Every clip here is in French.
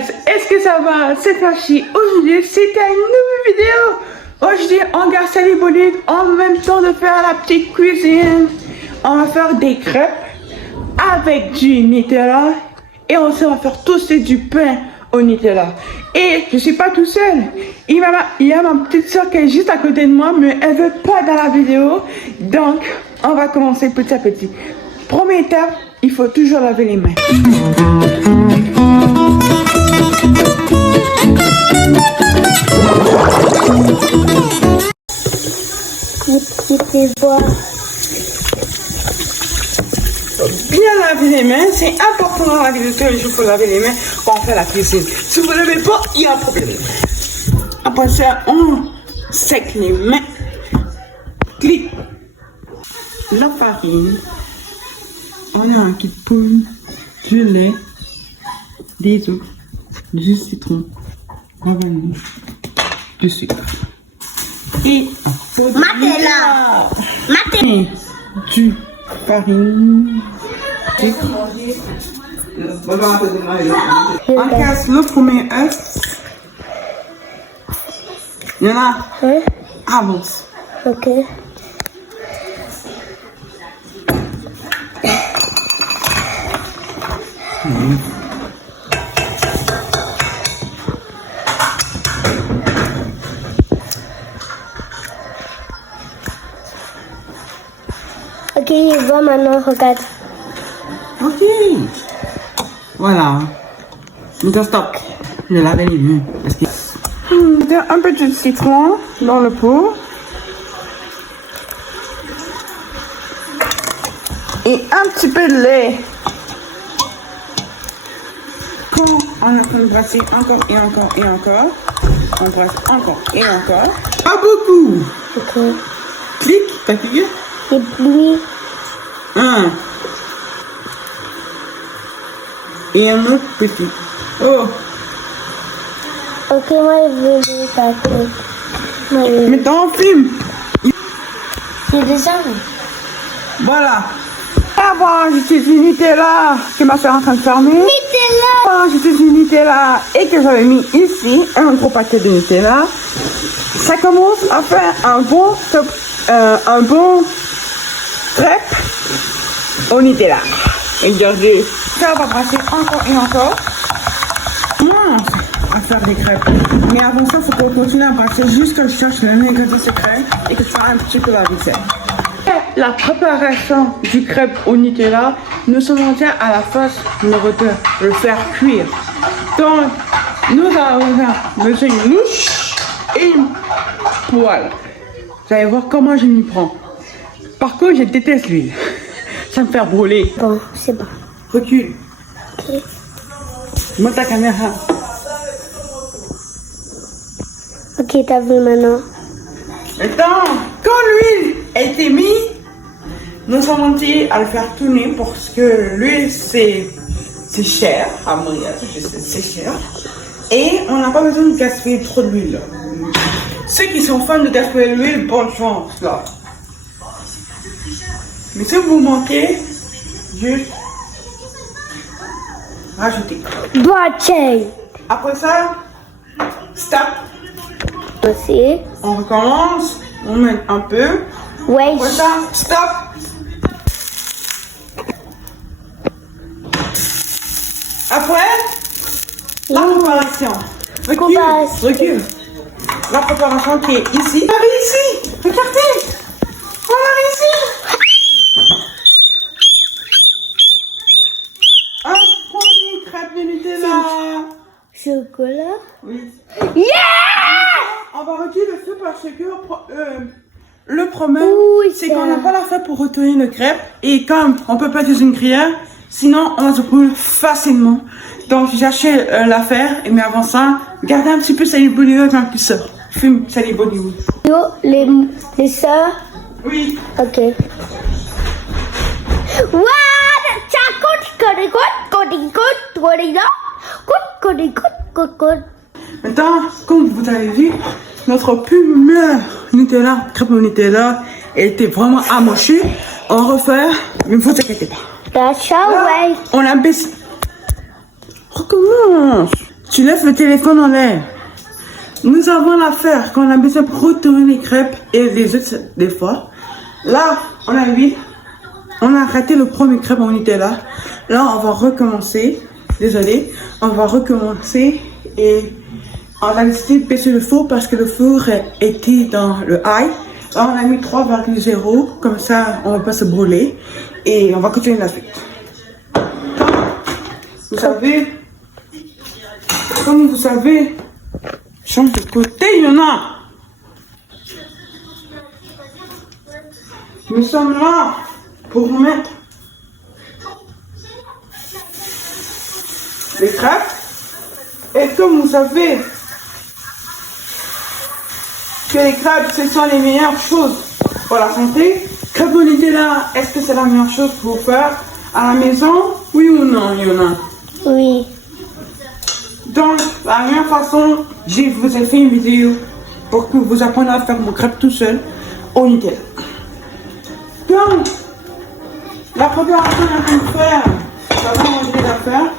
guys, est-ce que ça va? C'est Fachi. Aujourd'hui, c'est une nouvelle vidéo. Aujourd'hui, on garde Sally Bolide en même temps de faire la petite cuisine. On va faire des crêpes avec du Nutella et aussi on va faire toaster du pain au Nutella. Et je suis pas tout seul. Il y a ma petite soeur qui est juste à côté de moi, mais elle veut pas dans la vidéo. Donc, on va commencer petit à petit. Première étape, il faut toujours laver les mains. Bien laver les mains, c'est important dans la vie de tous les jours, il faut laver les mains quand on fait la cuisine. Si vous ne lavez pas, il y a un problème. Après ça, on sec les mains. Clic. La farine. On a un kit de poule, du lait, des œufs, du citron, la vanille, du sucre. Et Nutella. Du farine. On casse le premier œuf. Il y en a. Avance. Ok. Ok, va maintenant, regarde. Ok. Voilà. Donc stop. Je lave les mains. Parce que... un peu de citron dans le pot. Et un petit peu de lait. Quand on est en train de brasser encore et encore et encore, on brasse encore et encore. Pas beaucoup. Ok. Clic, t'as cliqué? Et puis, Un. Et un autre petit. Oh. ok, moi je veux le taper. Maintenant on filme. C'est déjà. Voilà. Avant, j'étais du Nutella que ma soeur est en train de fermer. Nutella. Avant, j'étais du Nutella et que j'avais mis ici un gros paquet de Nutella. Ça commence à faire un bon crêpe au Nutella. Et regardez, ça va brasser encore et encore. On commence à faire des crêpes. Mais avant ça, il faut qu'on continue à brasser jusqu'à ce que je cherche l'ingrédient secret et que je fasse un petit peu la vaisselle. La préparation du crêpe au Nutella, nous sommes rendus à la phase numéro 2, le faire cuire. Donc, nous allons faire une louche et une poêle. Vous allez voir comment je m'y prends. Par contre, je déteste l'huile. Ça me fait brûler. Bon, c'est bon. Recule. Ok. Monte ta caméra. Ok, t'as vu maintenant. Maintenant, quand l'huile a été mise, nous sommes montés à le faire tourner parce que l'huile c'est cher à Montréal, c'est cher. Et on n'a pas besoin de gaspiller trop d'huile. Ceux qui sont fans de gaspiller l'huile, bonne chance là. Mais si vous manquez, juste rajoutez. Boîtier. Après ça, stop. Aussi. On recommence, on met un peu. Ouais. Après ça, stop. Après, la préparation. Recule, Préparation. recule. La préparation qui est ici. On arrive ici. Regardez. On arrive ici. Un premier crêpe de Nutella. Chocolat. Oui. Yeah! On va retirer le feu parce que le problème, Oui, c'est ça. qu'on n'a pas la feu pour retourner le crêpe. Et comme on peut pas utiliser une cuillère, sinon on se brûle facilement. Donc j'achète l'affaire, mais avant ça, gardez un petit peu Sally Bolide avec ma petite soeur. Fume Sally Bolide. Yo, les sœurs. Oui. Ok. What? Maintenant, comme vous avez vu, notre première Nutella, crêpe au Nutella, était vraiment amochée. On refait, mais ne vous inquiétez pas. That's Là, right. on a baissé. Recommence. Tu laisses le téléphone en l'air. Nous avons l'affaire quand on a besoin de retourner les crêpes et les autres des fois. Là, on a l'huile. On a raté le premier crêpe au Nutella. Là, on va recommencer. Désolé. On va recommencer et on a décidé de baisser le four parce que le four était dans le high. Là, on a mis 3,0. Comme ça, on va pas se brûler. Et on va continuer la suite. Vous savez, comme vous savez, change de côté, il y en a. Nous sommes là pour mettre les crêpes. Et comme vous savez que les crêpes, ce sont les meilleures choses pour la santé, crêpes au Nutella, est-ce que c'est la meilleure chose pour faire à la maison? Oui ou non, Yona? Oui. Donc, la meilleure façon, je vous ai fait une vidéo pour que vous appreniez à faire vos crêpes tout seul au Nutella. Donc, la préparation qu'on va faire, ça va manger les affaires.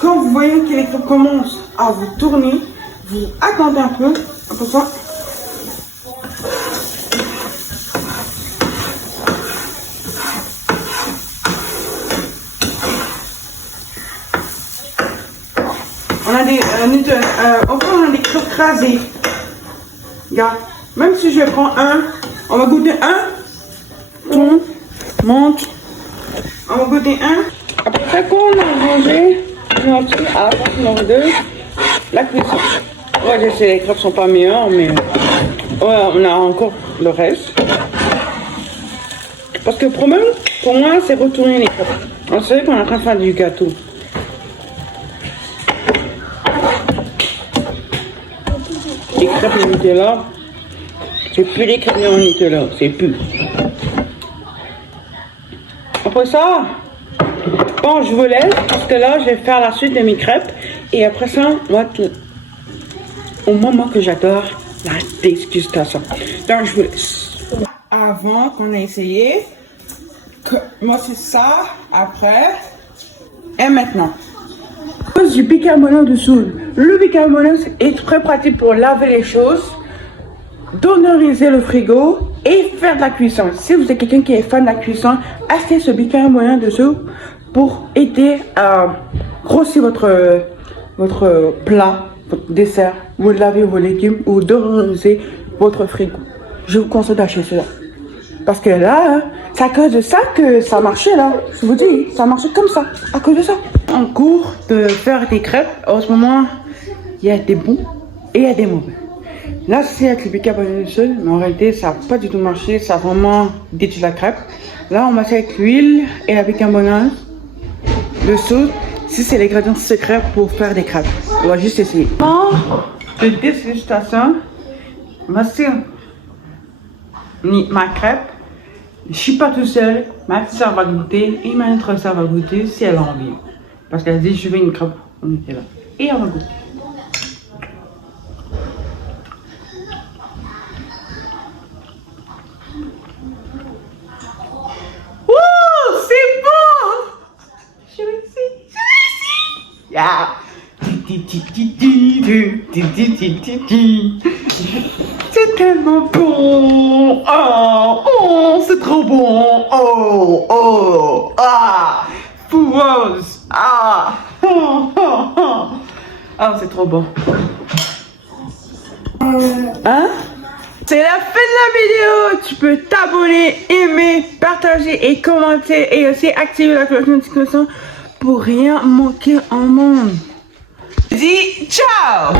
Quand vous voyez que les crêpes commencent à vous tourner, vous attendez un peu, après ça. On a des crêpes crasées. Regarde, même si je prends un, on va goûter un. Tout, monte. On va goûter un. Après qu'on a mangé, on va passer à la partie numéro 2, la cuisson. Ouais, je sais, les crêpes sont pas meilleures, mais ouais, on a encore le reste. Parce que le problème, pour moi, c'est retourner les crêpes. On sait qu'on est en train de faire du gâteau. Les crêpes au Nutella, c'est plus les crêpes au Nutella, c'est plus. Après ça, bon, je vous laisse parce que là, je vais faire la suite de mes crêpes et après ça, on va être au moment que j'adore, la dégustation. Donc, je vous laisse. Avant qu'on ait essayé, moi c'est ça, après et maintenant. Du bicarbonate de soude. Le bicarbonate est très pratique pour laver les choses, donoriser le frigo et faire de la cuisson. Si vous êtes quelqu'un qui est fan de la cuisson, achetez ce bicarbonate de soude pour aider à grossir votre plat, votre dessert, ou laver vos légumes ou donoriser votre frigo. Je vous conseille d'acheter cela. Parce que là, c'est à cause de ça que ça marchait là. Je vous dis, ça marchait comme ça, à cause de ça. En cours de faire des crêpes, en ce moment, il y a des bons et il y a des mauvais. Là, c'est avec le bicarbonate de soude, mais en réalité, ça n'a pas du tout marché. Ça a vraiment détruit la crêpe. Là, on va faire avec l'huile et la bicarbonate de soude. Si c'est l'ingrédient secret pour faire des crêpes. On va juste essayer. Avant de dégustation, voici ma crêpe. Je suis pas tout seul. Ma petite sœur va goûter et ma autre sœur va goûter si elle a envie. Parce qu'elle dit je veux une crêpe au Nutella. Et on va goûter. Oh, c'est bon! Je réussis. Yeah. C'est tellement bon. Oh, c'est trop bon. Oh, ah, foueuse. Ah, c'est trop bon. Hein? C'est la fin de la vidéo. Tu peux t'abonner, aimer, partager et commenter et aussi activer la cloche de notification pour rien manquer en monde. Dis ciao!